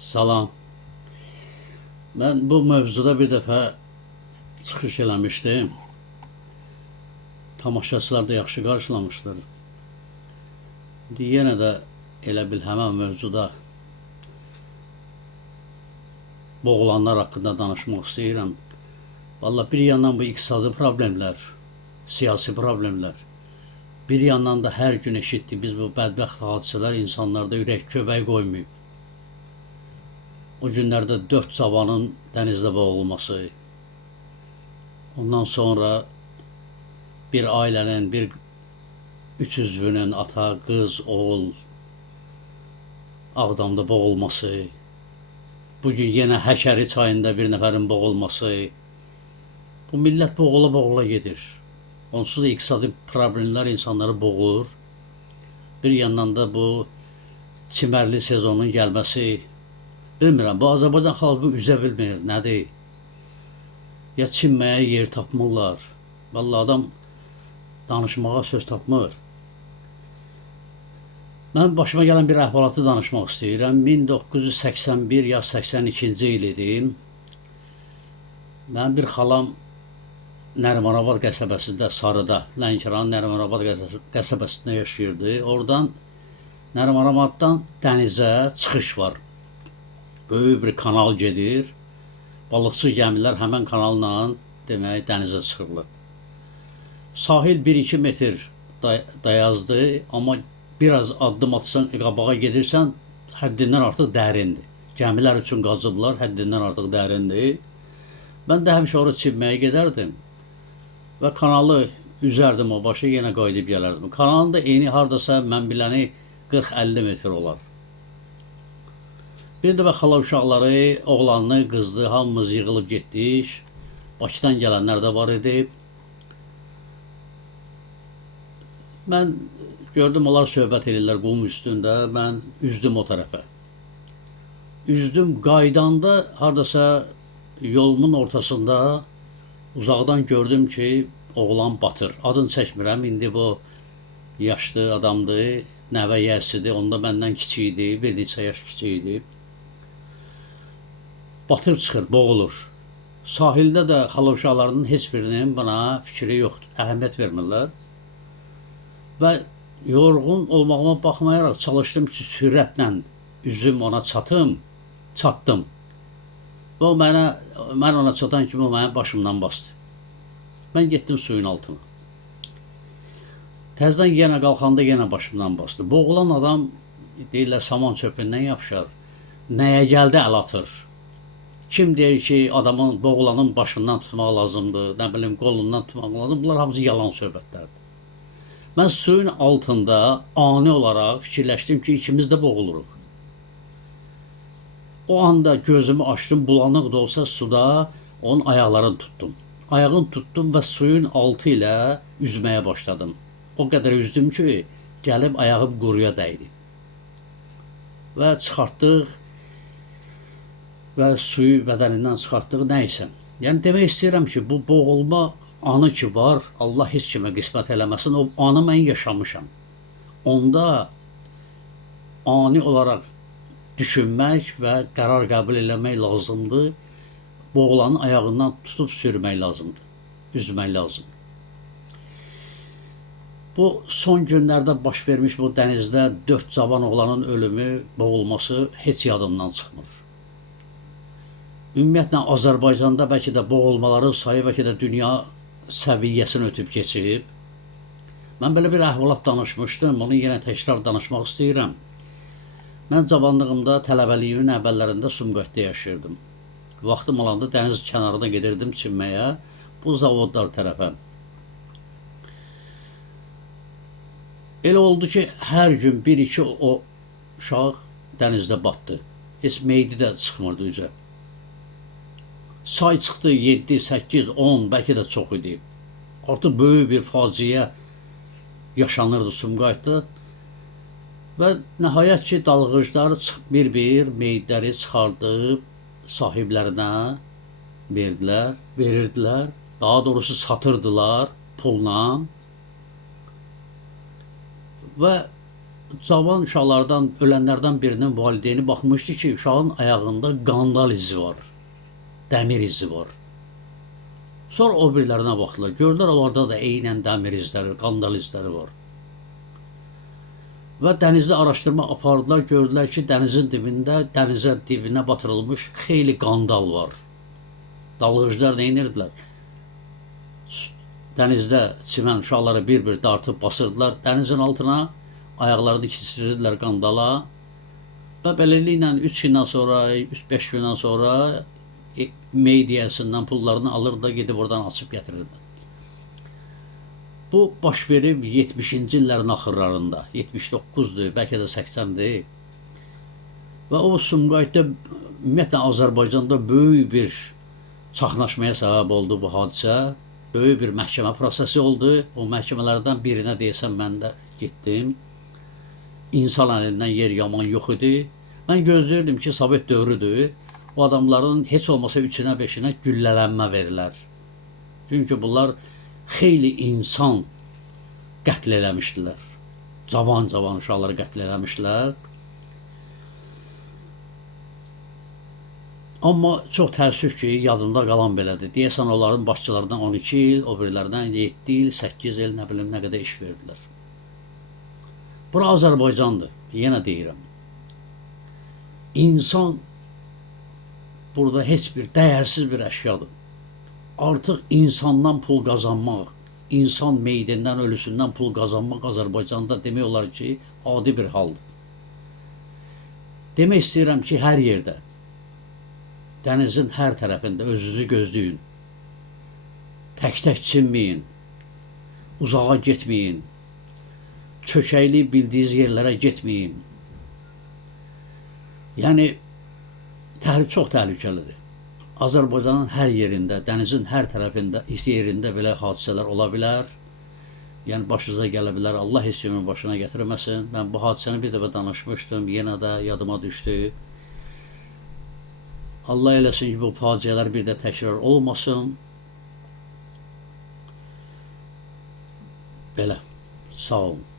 Salam. Mən bu mövzuda bir dəfə çıxış eləmişdim. Tamaşaçılar da yaxşı qarşılamışlar. İndi yenə də elə bil həmən mövzuda boğulanlar haqqında danışmaq istəyirəm. Vallahi bir yandan bu iqtisadi problemlər, siyasi problemlər, bir yandan da hər gün eşitdiyimiz bu bədbəxt hadisələr insanlarda ürək köbəyi qoymayıb. O günlərdə 4 cavanın dənizdə boğulması, ondan sonra bir ailənin, bir üç üzvünün, ata, qız, oğul Ağdamda boğulması, bugün yenə Həkəri çayında bir nəfərin boğulması, bu millət boğula-boğula gedir. Onsuz da iqtisadi problemlər insanları boğur. Bir yandan da bu çimərli sezonun gəlməsi, bilmirəm, bu Azərbaycan xalqı üzə bilmir, nədir? Ya çinməyə yer tapmırlar. Vallahi adam danışmağa söz tapmır. Mən başıma gələn bir əhvalatı danışmaq istəyirəm. 1981 ya 82-ci il idi. Mənim bir xalam Nərimanabad qəsəbəsində, Sarıda, Lənkəranın Nərimanabad qəsəbəsində yaşayırdı. Oradan Nərimanabaddan dənizə çıxış var. Böyük bir kanal gedir. Balıqçı gəmilər həmən kanalla demək dənizə çıxırlar. Sahil 1-2 metr dayazdı, amma biraz addım atsan, qabağa gedirsən, həddindən artıq dərindir. Gəmilər üçün qazıblar, həddindən artıq dərindir. Mən də həmişə oraya çimməyə gedərdim və kanalı üzərdim o başı, yenə qayıdıb gələrdim. Kanalın da eni hardasa mən biləni 40-50 metr olar. Bir dəfə xala uşaqları, oğlanlı, qızlı, hamımız yığılıb getdik. Bakıdan gələnlər də var idi. Mən gördüm, onlar söhbət edirlər qum üstündə. Mən üzdüm o tərəfə. Üzdüm, qaydanda hardasa yolumun ortasında uzaqdan gördüm ki, oğlan batır. Adını çəkmirəm, indi bu yaşlı adamdır, nəvə yəsidir, onda məndən kiçik idi, bir neçə yaş kiçik idi. Batıb çıxır, boğulur. Sahildə də xala uşaqlarının heç birinin buna fikri yoxdur, əhəmiyyət vermirlər. Və yorğun olmağıma baxmayaraq çalışdım ki, sürətlə üzüm ona çatdım. Və mən ona çatan kimi o mənim başımdan bastı. Mən getdim suyun altına. Təzədən yenə qalxanda yenə başımdan bastı. Boğulan adam, deyirlər, saman çöpündən yapışar. Nəyə gəldi əl atır? Kim deyir ki, adamın, boğulanın başından tutmaq lazımdır, nə bilim, qolundan tutmaq lazımdır. Bunlar hamısı yalan söhbətlərdir. Mən suyun altında ani olaraq fikirləşdim ki, ikimiz də boğuluruq. O anda gözümü açdım, bulanıq da olsa suda onun ayaqlarını tutdum. Ayağını tutdum və suyun altı ilə üzməyə başladım. O qədər üzdüm ki, gəlib ayağım quruya dəydi. Və çıxartdıq və suyu bədənindən çıxartdıq, nəysə. Yəni demək istəyirəm ki, bu boğulma anı ki var, Allah heç kimə qismət eləməsin, o anı mən yaşamışam. Onda ani olaraq düşünmək və qərar qəbul eləmək lazımdır. Boğulanın ayağından tutub sürmək lazımdır, üzmək lazımdır. Bu son günlərdə baş vermiş bu dənizdə 4 cavan oğlanın ölümü, boğulması heç yadımdan çıxmır. Ümumiyyətlə Azərbaycanda bəlkə də boğulmaların sayı bəlkə də dünya səviyyəsini ötüb keçib. Mən belə bir əhvalat danışmışdım, onu yenə təkrar danışmaq istəyirəm. Mən cavanlığımda, tələbəliyimin əvvəllərində Sumqayıtda yaşayırdım. Vaxtım olanda dəniz kənarına gedirdim çimməyə, bu zavodlar tərəfə. Elə oldu ki, hər gün 1-2 o uşaq dənizdə batdı. Heç meydi də çıxmırdı üzə. Say çıxdı 7, 8, 10, bəlkə də çox idi. Artıq böyük bir faciə yaşanırdı Sumqayıtda. Və nəhayət ki, dalğıclar bir-bir meydləri çıxardıb sahiblərinə verirdilər, daha doğrusu satırdılar pulla və cavan uşaqlardan, ölənlərdən birinin valideyni baxmışdı ki, uşağın ayağında qandal izi var, dəmir izi var. Sonra o birilərinə baxdılar, gördülər onlarda da eynən dəmir izləri, qandal izləri var. Və dənizdə araşdırma apardılar, gördülər ki, dənizin dibində, dənizə dibinə batırılmış xeyli qandal var. Dalğıcılar nə edirdilər? Dənizdə çimən uşaqları bir-bir dartıb basırdılar dənizin altına, ayaqlarını keçirirdilər qandala və beləliklə 3 gündən sonra, 5 gündən sonra meydiyəsindən pullarını alırdı, gedib oradan açıb gətirirdi. Bu baş verib 70-ci illərin axırlarında, 79-dur, bəlkə də 80-dir. Və o Sumqayıtda, ümumiyyətlə Azərbaycanda böyük bir çaxnaşmaya səbəb oldu bu hadisə. Böyük bir məhkəmə prosesi oldu. O məhkəmələrdən birinə deyəsən mən də getdim. İnsan əlindən yer yaman yox idi. Mən gözləyirdim ki, Sovet dövrüdür. O adamların heç olmasa 3-ünə 5-ünə güllələnmə verilər. Çünki bunlar xeyli insan qətl eləmişdilər. Cavan uşaqları qətl eləmişdilər. Amma çox təəssüf ki, yadımda qalan belədir. Deyəsən onların başçılarından 12 il, o birilərindən 7 il, 8 il, nə bilim nə qədər iş verdilər. Bura Azərbaycandır, yenə deyirəm. İnsan burada heç bir dəyərsiz bir əşyadır. Artıq insandan pul qazanmaq, insan meydindən, ölüsündən pul qazanmaq Azərbaycanda demək olar ki, adi bir haldır. Demək istəyirəm ki, hər yerdə, dənizin hər tərəfində özünüzü gözləyin. Tək-tək çinməyin, uzağa getməyin, çökəkli bildiyiniz yerlərə getməyin. Yəni, çox təhlükəlidir. Azərbaycanın hər yerində, dənizin hər tərəfində, yerində belə hadisələr ola bilər. Yəni, başınıza gələ bilər, Allah heç kimin başına gətirməsin. Mən bu hadisəni bir dəfə danışmışdım, yenə də yadıma düşdü. Allah eləsin ki, bu faciələr bir də təkrar olmasın. Belə, sağ olun.